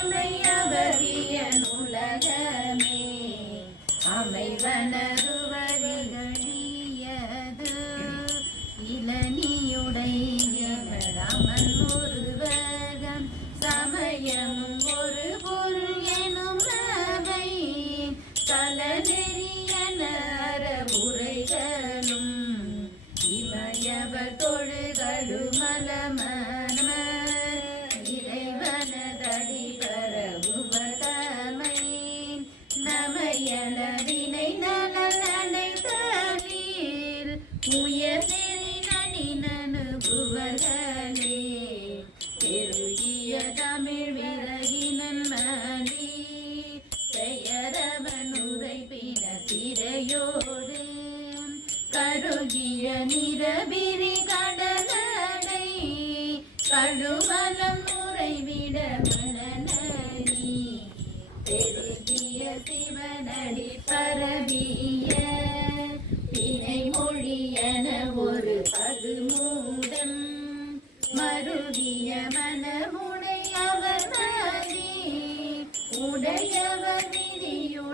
துணையவரிய உலகமே அமைவனருவரிகளியது இளநியுடையவரமன் ஒருவகம் சமயம் ஒரு பொருள் எனும் அவை கலநெறியன அறவுரைகளும் இவையவர் தொழுகளுமலமன இறைவனதடி பரவுவதமை நமையன வினை நலனை தனில் உயர் நெறி நனினனுபுவர்களே பெருகிய தமிழ் விலகினன் மணி பெயரவன் உரைப்பின திரையோடு கருகிய நிரபிரி கடலடை கழுவலம் உறைவிட மணனி பெருகிய சிவனடி பரவிய பிணை மொழியன ஒரு பதுமூடம் மருவிய மனமுடையவர் மதி உடையவர் விதியுடையவர்களே.